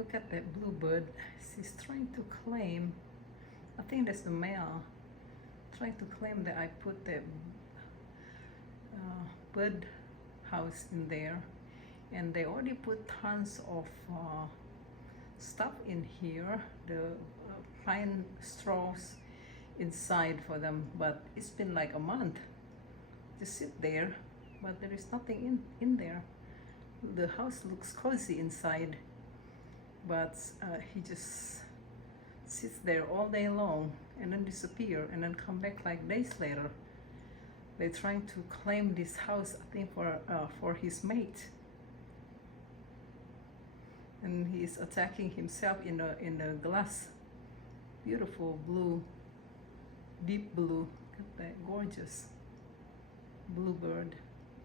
Look at that bluebird. She's trying to claim, I think that's the male, trying to claim that I put the bird house in there, and they already put tons of stuff in here, the pine straws inside for them, but it's been like a month just sit there, but there is nothing in there. The house looks cozy inside, but he just sits there all day long and then disappear and then come back like days later. They're trying to claim this house, I think, for his mate, and he's attacking himself in a glass. Beautiful blue, deep blue. Look at that gorgeous bluebird.